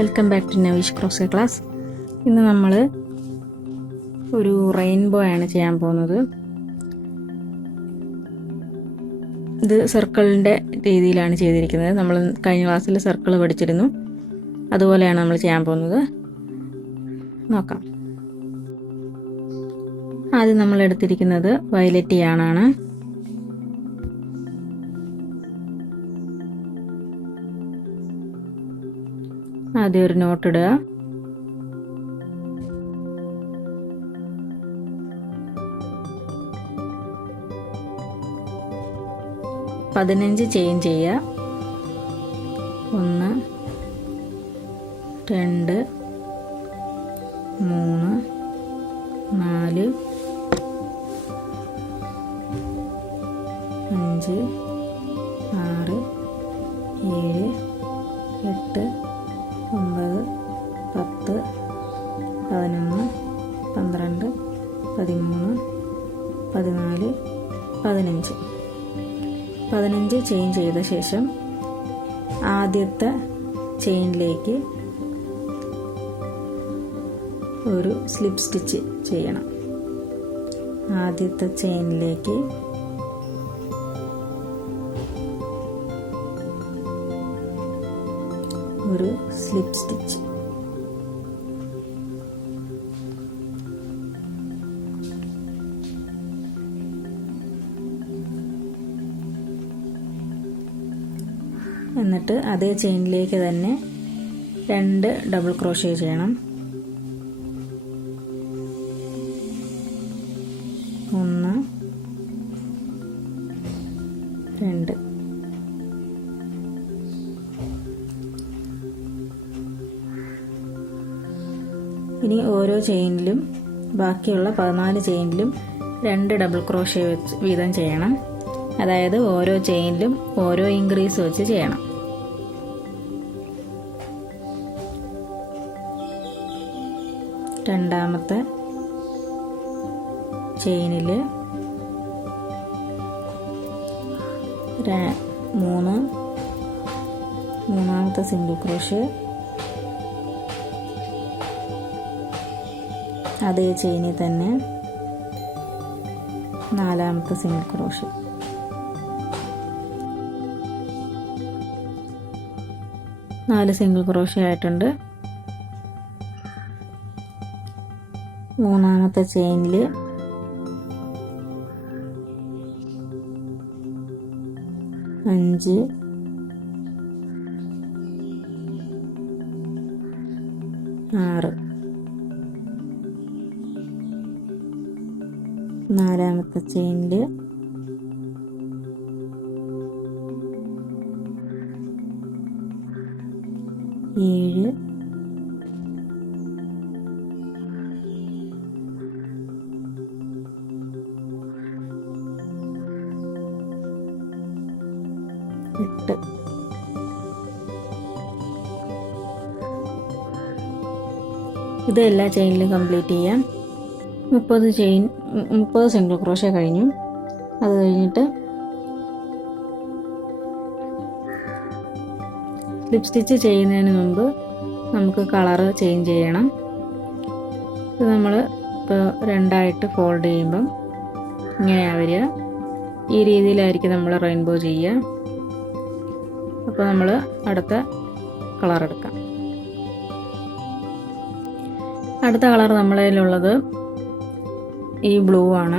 Welcome back to Naveesh cross class. ഇന്ന് നമ്മൾ ഒരു റെയിൻബോ ആണ് ചെയ്യാൻ പോകുന്നത്. ഇത് സർക്കിളിൻ്റെ രീതിയിലാണ് ചെയ്തിരിക്കുന്നത്. നമ്മൾ കഴിഞ്ഞ ക്ലാസ്സിൽ സർക്കിൾ പഠിച്ചിരുന്നു, അതുപോലെയാണ് നമ്മൾ ചെയ്യാൻ പോകുന്നത്. നോക്കാം. ആദ്യം നമ്മൾ എടുത്തിരിക്കുന്നത് വയലറ്റ് യാണാണ്. ആദ്യം ഒരു നോട്ട് ഇടുക. പതിനഞ്ച് ചെയിൻ ചെയ്യുക. 1 2 3 4 5 6 7 8 9 10 11 12 13 14 15 ചെയിൻ ചെയ്ത ശേഷം ആദ്യത്തെ ചെയിനിലേക്ക് ഒരു സ്ലിപ്പ് സ്റ്റിച്ച് ചെയ്യണം. ആദ്യത്തെ ചെയിനിലേക്ക് ഒരു സ്ലിപ്പ് സ്റ്റിച്ച്. എന്നിട്ട് അതേ ചെയിനിലേക്ക് തന്നെ 2 ഡബിൾ ക്രോഷേ ചെയ്യണം. 1 2. ഇനി ഓരോ ചെയിനിലും ബാക്കിയുള്ള 14 ചെയിനിലും 2 ഡബിൾ ക്രോഷേ വീതം ചെയ്യണം. അതായത് ഓരോ ചെയിനിലും ഓരോ ഇൻക്രീസ് വെച്ച് ചെയ്യണം. രണ്ടാമത്തെ ചെയിനിൽ 3 മൂന്നാമത്തെ സിംഗിൾ ക്രോഷേ, അതേ ചെയിനിൽ തന്നെ 4ാമത്തെ സിംഗിൾ ക്രോഷേ. 4 സിംഗിൾ ക്രോഷേ ആയിട്ടുണ്ട്. മൂന്നാമത്തെ ചെയിനിൽ 5 6. 4ാമത്തെ ചെയിനിൽ 7 8. ഇത് എല്ലാ ചെയിനിലും കംപ്ലീറ്റ് ചെയ്യാം. 30 സിംഗിൾ ക്രോഷേ കഴിഞ്ഞു. അത് കഴിഞ്ഞിട്ട് സ്ലിപ്പ് സ്റ്റിച്ച് ചെയ്യുന്നതിന് മുമ്പ് നമുക്ക് കളറ് ചേഞ്ച് ചെയ്യണം. ഇത് നമ്മൾ ഇപ്പോൾ 2ആയിട്ട് ഫോൾഡ് ചെയ്യുമ്പം ഇങ്ങനെയാണ് വരിക. ഈ രീതിയിലായിരിക്കും നമ്മൾ റെയിൻബോ ചെയ്യുക. അപ്പോൾ നമ്മൾ അടുത്ത കളർ എടുക്കാം. അടുത്ത കളർ നമ്മുടെ കയ്യിലുള്ളത് ഈ ബ്ലൂ ആണ്.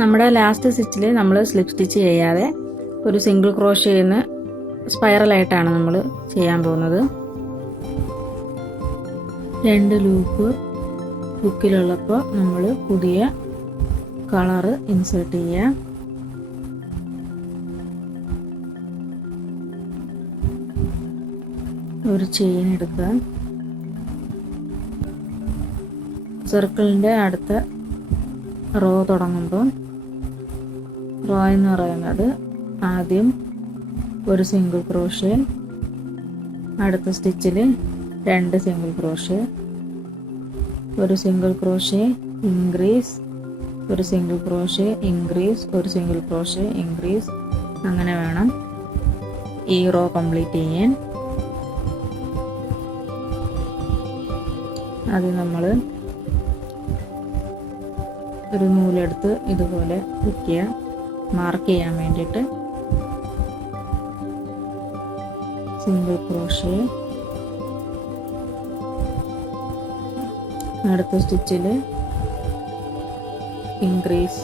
നമ്മുടെ ലാസ്റ്റ് സ്റ്റിച്ചിൽ നമ്മൾ സ്ലിപ്പ് സ്റ്റിച്ച് ചെയ്യാതെ ഒരു സിംഗിൾ ക്രോഷേന്ന് സ്പൈറലായിട്ടാണ് നമ്മൾ ചെയ്യാൻ പോകുന്നത്. 2 ലൂപ്പ് ഹുക്കിലുള്ളപ്പോൾ നമ്മൾ പുതിയ കളറ് ഇൻസേർട്ട് ചെയ്യുക. ഒരു ചെയിൻ എടുക്കുക. സർക്കിളിൻ്റെ അടുത്ത റോ തുടങ്ങുമ്പോൾ, റോ എന്ന് പറയുന്നത് ആദ്യം ഒരു സിംഗിൾ ക്രോഷേ, അടുത്ത സ്റ്റിച്ചിൽ 2 സിംഗിൾ ക്രോഷേ, ഒരു സിംഗിൾ ക്രോഷേ ഇൻക്രീസ്, ഒരു സിംഗിൾ ക്രോഷേ ഇൻക്രീസ്, ഒരു സിംഗിൾ ക്രോഷേ ഇൻക്രീസ്. അങ്ങനെ വേണം ഈ റോ കംപ്ലീറ്റ് ചെയ്യാൻ. അത് നമ്മൾ ഒരു നൂലെടുത്ത് ഇതുപോലെ വയ്ക്കുക, മാർക്ക് ചെയ്യാൻ വേണ്ടിയിട്ട്. Single crochet. അടുത്ത സ്റ്റിച്ചിൽ ഇൻക്രീസ്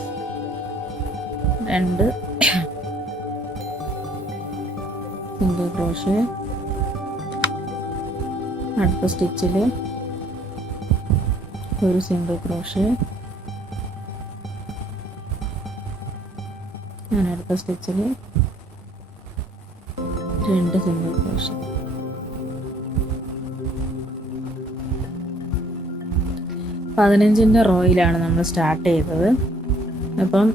2 സിംഗിൾ ക്രോഷേ. അടുത്ത സ്റ്റിച്ചിൽ ഒരു സിംഗിൾ ക്രോഷേ. അടുത്ത സ്റ്റിച്ചിൽ 2 സിംഗിൾ ക്രോഷേ. 15ൻ്റെ റോയിലാണ് നമ്മൾ സ്റ്റാർട്ട് ചെയ്തത്. അപ്പം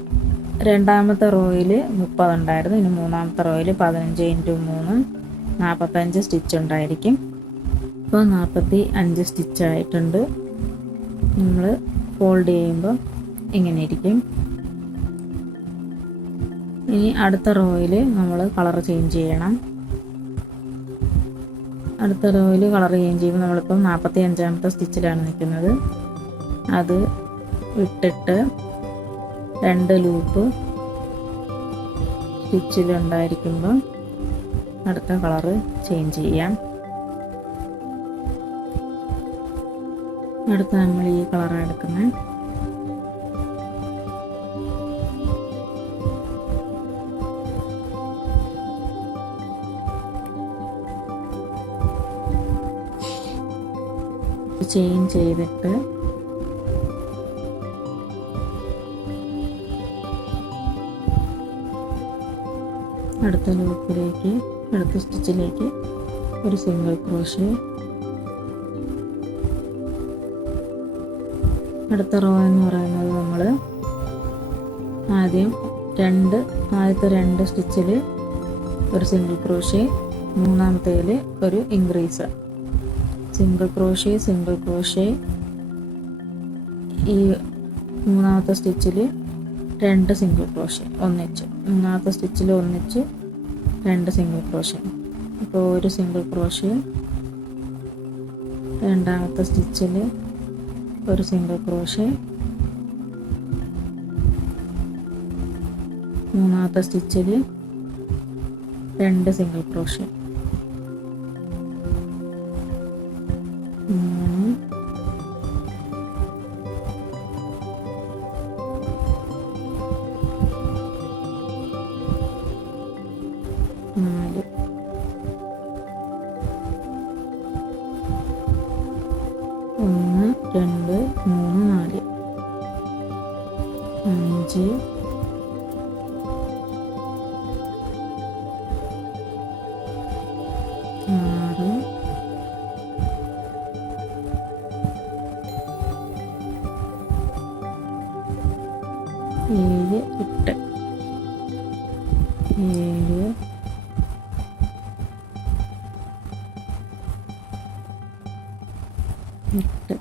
രണ്ടാമത്തെ റോയിൽ 30 ഉണ്ടായിരുന്നു. ഇനി മൂന്നാമത്തെ റോയിൽ 15 × 3 45 സ്റ്റിച്ച് ഉണ്ടായിരിക്കും. ഇപ്പോൾ 45 സ്റ്റിച്ചായിട്ടുണ്ട്. നമ്മൾ ഫോൾഡ് ചെയ്യുമ്പോൾ ഇങ്ങനെ ഇരിക്കും. ഇനി അടുത്ത റോയിൽ നമ്മൾ കളർ ചേഞ്ച് ചെയ്യണം. അടുത്ത റോയിൽ കളർ ചേഞ്ച് ചെയ്യുമ്പോൾ നമ്മളിപ്പം 45ാമത്തെ സ്റ്റിച്ചിലാണ് നിൽക്കുന്നത്. അത് ഇട്ടിട്ട് 2 ലൂപ്പ് സ്റ്റിച്ചിലുണ്ടായിരിക്കുമ്പോൾ അടുത്ത കളറ് ചേഞ്ച് ചെയ്യാം. അടുത്ത നമ്മൾ ഈ കളറാണ് എടുക്കുന്നത്. ചേഞ്ച് ചെയ്തിട്ട് അടുത്ത ലൂപ്പിലേക്ക്, അടുത്ത സ്റ്റിച്ചിലേക്ക് ഒരു സിംഗിൾ ക്രോഷേ. അടുത്ത റോ എന്ന് പറയുന്നത് നമ്മൾ ആദ്യത്തെ 2 സ്റ്റിച്ചിൽ ഒരു സിംഗിൾ ക്രോഷേ, മൂന്നാമത്തേൽ ഒരു increase. Single crochet, single crochet. ഈ മൂന്നാമത്തെ സ്റ്റിച്ചിൽ 2 സിംഗിൾ ക്രോഷേ ഒന്നിച്ച്, മൂന്നാമത്തെ സ്റ്റിച്ചിൽ ഒന്നിച്ച് 2 സിംഗിൾ ക്രോഷേ. അപ്പോൾ ഒരു സിംഗിൾ ക്രോഷേ, രണ്ടാമത്തെ സ്റ്റിച്ചിൽ ഒരു സിംഗിൾ ക്രോഷേ, മൂന്നാമത്തെ സ്റ്റിച്ചിൽ 2 സിംഗിൾ ക്രോഷേ. 4 1 2 3 4 5 6 7 8 7 8.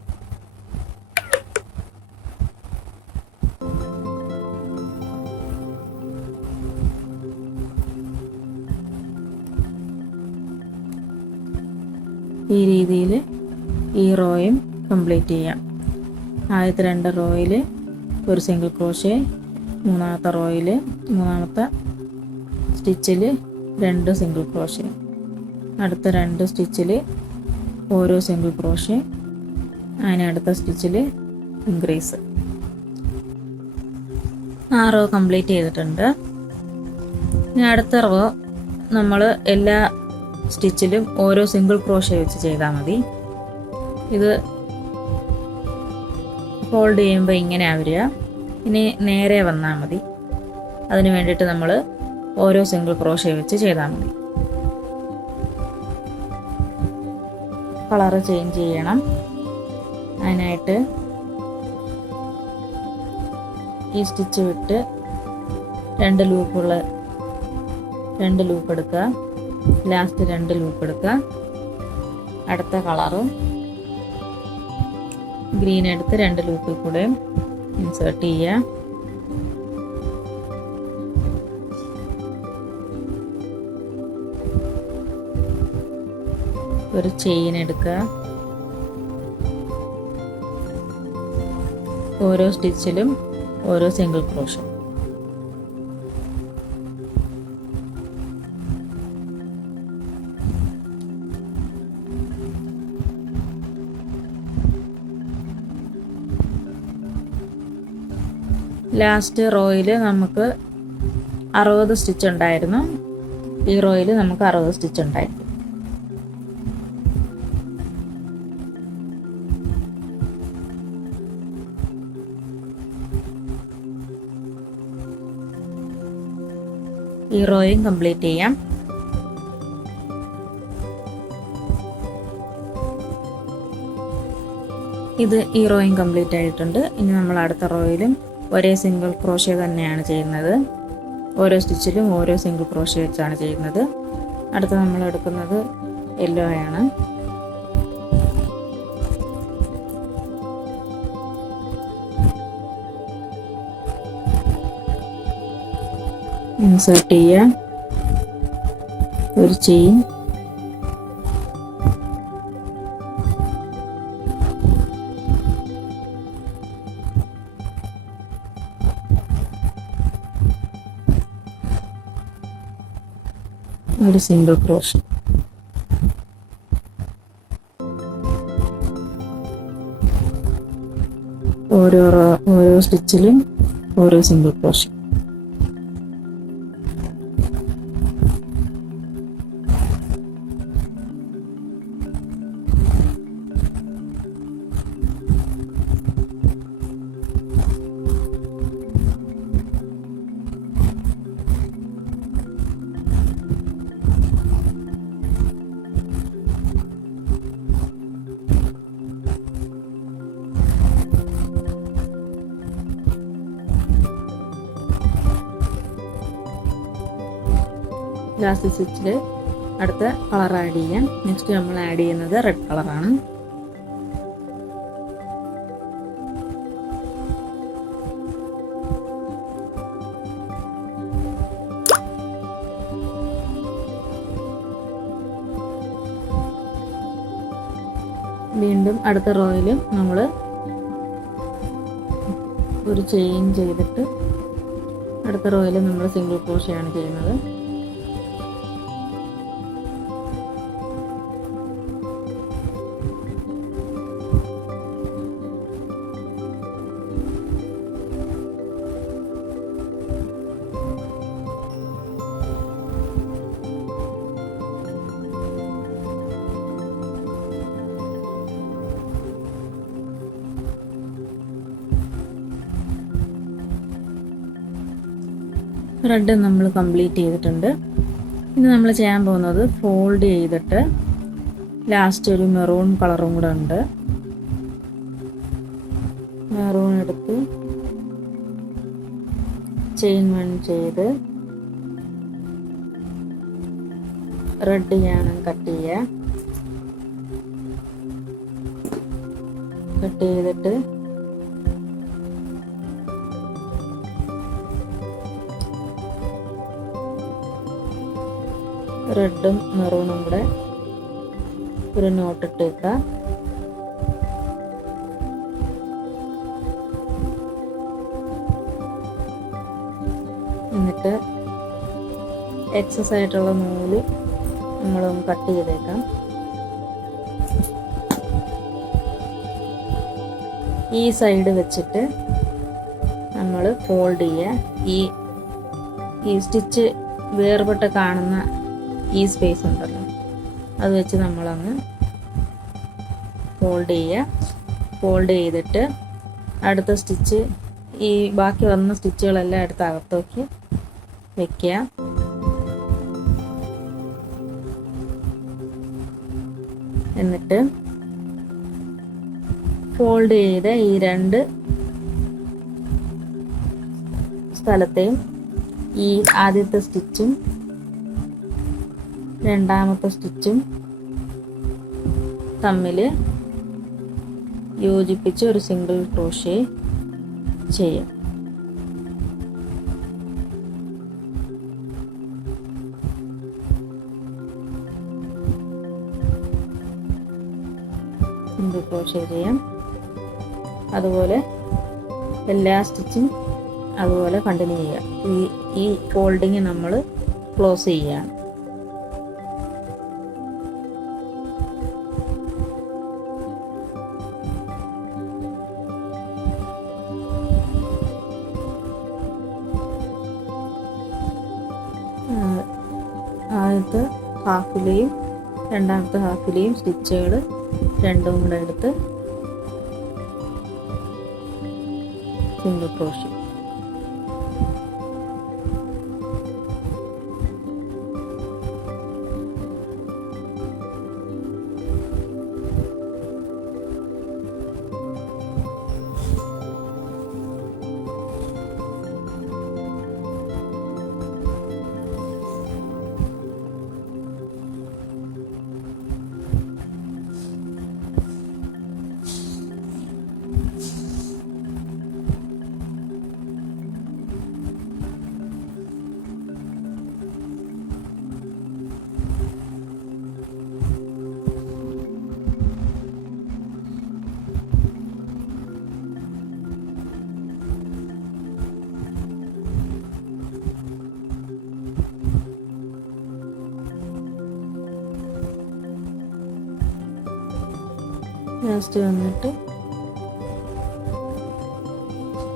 ഈ രീതിയിൽ ഈ റോയും കംപ്ലീറ്റ് ചെയ്യാം. ആദ്യത്തെ 2 റോയിൽ ഒരു സിംഗിൾ ക്രോഷേ, മൂന്നാമത്തെ റോയിൽ മൂന്നാമത്തെ സ്റ്റിച്ചിൽ 2 സിംഗിൾ ക്രോഷേ, അടുത്ത 2 സ്റ്റിച്ചിൽ ഓരോ സിംഗിൾ ക്രോഷേ, അതിന് അടുത്ത സ്റ്റിച്ചിൽ ഇൻക്രീസ്. ആ റോ കംപ്ലീറ്റ് ചെയ്തിട്ടുണ്ട്. ഇനി അടുത്ത റോ നമ്മൾ എല്ലാ സ്റ്റിച്ചിലും ഓരോ സിംഗിൾ ക്രോഷേ വെച്ച് ചെയ്താൽ മതി. ഇത് ഫോൾഡ് ചെയ്യുമ്പോൾ ഇങ്ങനെയാണ് വരിക. ഇനി നേരെ വന്നാൽ മതി. അതിന് വേണ്ടിയിട്ട് നമ്മൾ ഓരോ സിംഗിൾ ക്രോഷേ വെച്ച് ചെയ്താൽ മതി. കളറ് ചേഞ്ച് ചെയ്യണം. അതിനായിട്ട് ഈ സ്റ്റിച്ച് വിട്ട് 2 ലൂപ്പ് എടുക്കുക. ലാസ്റ്റ് 2 ലൂപ്പ് എടുക്കുക. അടുത്ത കളറ് ഗ്രീൻ എടുത്ത് 2 ലൂപ്പിൽ കൂടെ ഇൻസേർട്ട് ചെയ്യുക. ഒരു ചെയിൻ എടുക്കുക. ഓരോ സ്റ്റിച്ചിലും ഓരോ സിംഗിൾ ക്രോഷ്യ. ലാസ്റ്റ് റോയിൽ നമുക്ക് 60 സ്റ്റിച്ച് ഉണ്ടായിരുന്നു. ഈ റോയിൽ നമുക്ക് 60 സ്റ്റിച്ച് ഉണ്ടായിരുന്നു. ഈ റോയും കംപ്ലീറ്റ് ചെയ്യാം. ഈ റോയും കംപ്ലീറ്റ് ആയിട്ടുണ്ട്. ഇനി നമ്മൾ അടുത്ത റോയിലും ഒരേ സിംഗിൾ ക്രോഷ്യ തന്നെയാണ് ചെയ്യുന്നത്. ഓരോ സ്റ്റിച്ചിലും ഓരോ സിംഗിൾ ക്രോഷ്യ വെച്ചാണ് ചെയ്യുന്നത്. അടുത്ത നമ്മൾ എടുക്കുന്നത് യെല്ലോ ആണ്. ഇൻസേർട്ട് ചെയ്യുക, ഒരു ചെയിൻ, ഒരു സിംഗിൾ ക്രോഷ്യ. ഓരോ സ്റ്റിച്ചിലും ഓരോ സിംഗിൾ ക്രോഷ്യ. ലാസ്റ്റ് സ്റ്റിച്ചിൽ അടുത്ത കളർ ആഡ് ചെയ്യാം. നെക്സ്റ്റ് നമ്മൾ ആഡ് ചെയ്യുന്നത് റെഡ് കളറാണ്. വീണ്ടും അടുത്ത റോയിലും നമ്മൾ ഒരു ചെയിൻ ചെയ്തിട്ട് അടുത്ത റോയിൽ നമ്മൾ സിംഗിൾ ക്രോഷ്യ ആണ് ചെയ്യുന്നത്. റെഡ് നമ്മൾ കംപ്ലീറ്റ് ചെയ്തിട്ടുണ്ട്. ഇനി നമ്മൾ ചെയ്യാൻ പോകുന്നത് ഫോൾഡ് ചെയ്തിട്ട് ലാസ്റ്റ് ഒരു മെറൂൺ കളറും കൂടെ ഉണ്ട്. മെറൂൺ എടുത്ത് ചെയിൻ 1 ചെയ്ത് റെഡ് ഞാൻ കട്ട് ചെയ്യുക. കട്ട് ചെയ്തിട്ട് റെഡും മെറൂണും കൂടെ ഒരു നോട്ട് ഇട്ടേക്കാം. എന്നിട്ട് എക്സസ് ആയിട്ടുള്ള നൂല് നമ്മളൊന്ന് കട്ട് ചെയ്തേക്കാം. ഈ സൈഡ് വെച്ചിട്ട് നമ്മൾ ഫോൾഡ് ചെയ്യുക. ഈ സ്റ്റിച്ച് വേർപെട്ട് കാണുന്ന ഈ സ്പേസ് ഉണ്ടല്ലോ, അത് വെച്ച് നമ്മളങ്ങ് ഫോൾഡ് ചെയ്യുക. ഫോൾഡ് ചെയ്തിട്ട് അടുത്ത സ്റ്റിച്ച് ഈ ബാക്കി വന്ന സ്റ്റിച്ചുകളെല്ലാം എടുത്ത് അകത്തേക്ക് വെക്കുക. എന്നിട്ട് ഫോൾഡ് ചെയ്ത ഈ 2 സ്ഥലത്തെയും ഈ ആദ്യത്തെ സ്റ്റിച്ചും രണ്ടാമത്തെ സ്റ്റിച്ചും തമ്മിൽ യോജിപ്പിച്ച് ഒരു സിംഗിൾ ക്രോഷ്യ ചെയ്യാം. സിംഗിൾ ക്രോഷ്യ ചെയ്യാം. അതുപോലെ എല്ലാ സ്റ്റിച്ചും അതുപോലെ കണ്ടിന്യൂ ചെയ്യുക. ഈ ഫോൾഡിങ് നമ്മൾ ക്ലോസ് ചെയ്യുകയാണ്. ആദ്യത്തെ ഹാഫിലെയും രണ്ടാമത്തെ ഹാഫിലെയും സ്റ്റിച്ചുകൾ രണ്ടും കൂടെ എടുത്ത് സിംഗിൾ ക്രോഷ്യ. ലാസ്റ്റ് വന്നിട്ട്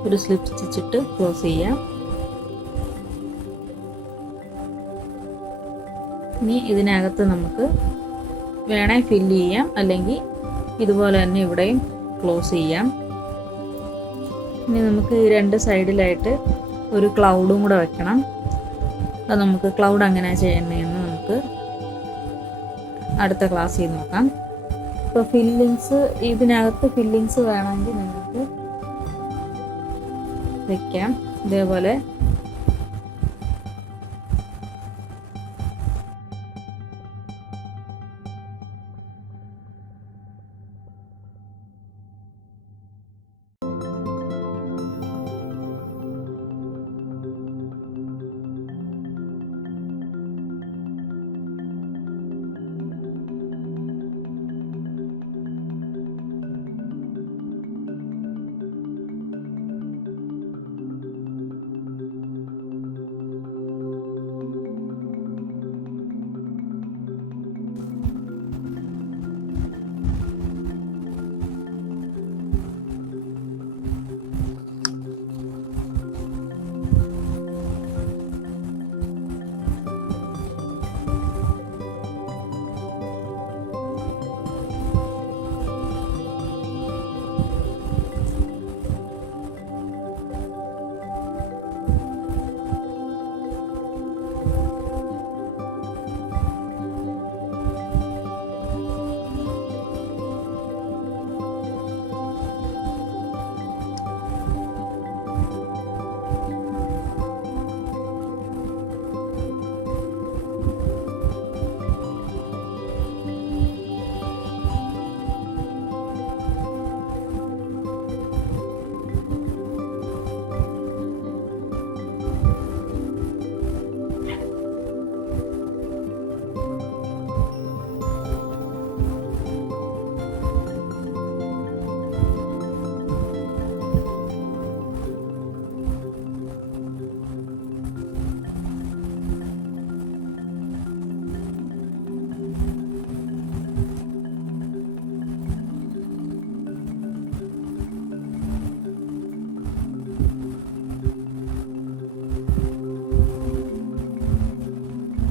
ഒരു സ്ലിപ്പ് സ്റ്റിച്ചിട്ട് ക്ലോസ് ചെയ്യാം. ഇനി ഇതിനകത്ത് നമുക്ക് വേണേൽ ഫില്ല് ചെയ്യാം, അല്ലെങ്കിൽ ഇതുപോലെ തന്നെ ഇവിടെയും ക്ലോസ് ചെയ്യാം. ഇനി നമുക്ക് ഈ രണ്ട് സൈഡിലായിട്ട് ഒരു ക്ലൗഡും കൂടെ വെക്കണം. അത് നമുക്ക് ക്ലൗഡ് എങ്ങനെ ചെയ്യുന്നതെന്ന് നമുക്ക് അടുത്ത ക്ലാസ്സിൽ നോക്കാം. ഇപ്പോൾ ഫില്ലിങ്സ്, ഇതിനകത്ത് ഫില്ലിങ്സ് വേണമെങ്കിൽ നിങ്ങൾക്ക് വയ്ക്കാം. ഇതേപോലെ